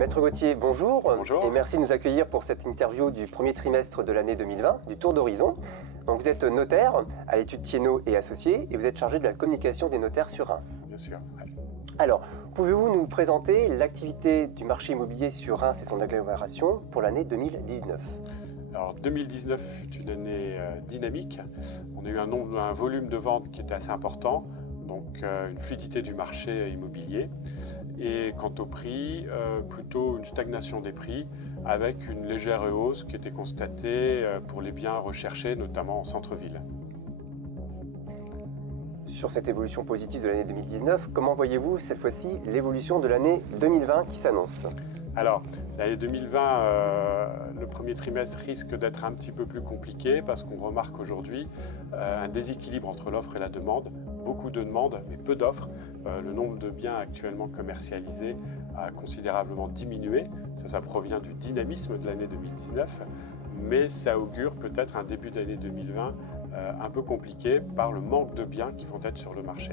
Maître Gauthier, bonjour. Bonjour. Et merci de nous accueillir pour cette interview du premier trimestre de l'année 2020, du Tour d'Horizon. Donc vous êtes notaire à l'étude Thienot et Associés et vous êtes chargé de la communication des notaires sur Reims. Bien sûr. Ouais. Alors, pouvez-vous nous présenter l'activité du marché immobilier sur Reims et son agglomération pour l'année 2019 ? Alors 2019 est une année dynamique. On a eu un volume de ventes qui était assez important, donc une fluidité du marché immobilier. Et quant au prix, plutôt une stagnation des prix avec une légère hausse qui était constatée pour les biens recherchés, notamment en centre-ville. Sur cette évolution positive de l'année 2019, comment voyez-vous cette fois-ci l'évolution de l'année 2020 qui s'annonce ? Alors, l'année 2020, le premier trimestre risque d'être un petit peu plus compliqué parce qu'on remarque aujourd'hui un déséquilibre entre l'offre et la demande. Beaucoup de demandes, mais peu d'offres. Le nombre de biens actuellement commercialisés a considérablement diminué. Ça provient du dynamisme de l'année 2019, mais ça augure peut-être un début d'année 2020 un peu compliqué par le manque de biens qui vont être sur le marché.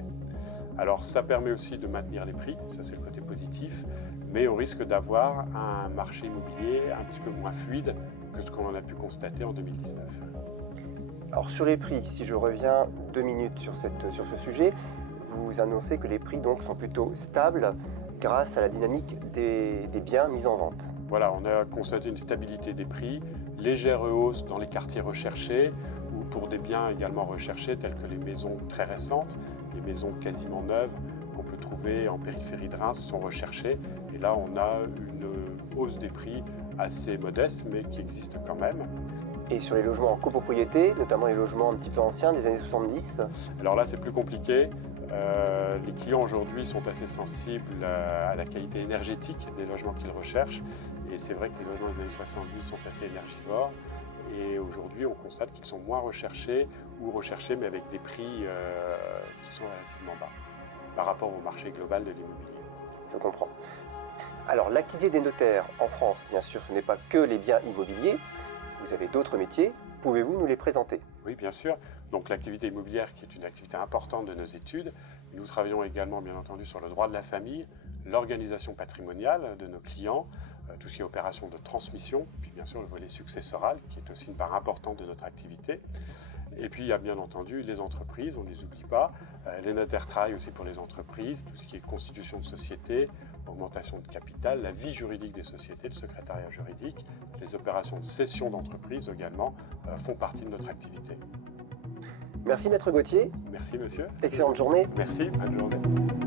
Alors ça permet aussi de maintenir les prix, ça c'est le côté positif, mais on risque d'avoir un marché immobilier un petit peu moins fluide que ce qu'on a pu constater en 2019. Alors sur les prix, si je reviens 2 minutes sur ce sujet, vous annoncez que les prix donc sont plutôt stables grâce à la dynamique des biens mis en vente. Voilà, on a constaté une stabilité des prix, légère hausse dans les quartiers recherchés ou pour des biens également recherchés tels que les maisons très récentes, les maisons quasiment neuves qu'on peut trouver en périphérie de Reims sont recherchées. Et là, on a une hausse des prix assez modeste, mais qui existe quand même. Et sur les logements en copropriété, notamment les logements un petit peu anciens des années 70 ? Alors là, c'est plus compliqué. Les clients aujourd'hui sont assez sensibles à la qualité énergétique des logements qu'ils recherchent. Et c'est vrai que les logements des années 70 sont assez énergivores. Et aujourd'hui, on constate qu'ils sont moins recherchés ou recherchés, mais avec des prix qui sont relativement bas par rapport au marché global de l'immobilier. Je comprends. Alors, l'activité des notaires en France, bien sûr, ce n'est pas que les biens immobiliers. Vous avez d'autres métiers. Pouvez-vous nous les présenter ? Oui, bien sûr. Donc l'activité immobilière qui est une activité importante de nos études. Nous travaillons également, bien entendu, sur le droit de la famille, l'organisation patrimoniale de nos clients, tout ce qui est opération de transmission, puis bien sûr le volet successoral, qui est aussi une part importante de notre activité. Et puis il y a bien entendu les entreprises, on ne les oublie pas. Les notaires travaillent aussi pour les entreprises, tout ce qui est constitution de société, augmentation de capital, la vie juridique des sociétés, le secrétariat juridique, les opérations de cession d'entreprise également font partie de notre activité. Merci Maître Gauthier. Merci monsieur. Excellente journée. Merci, bonne journée.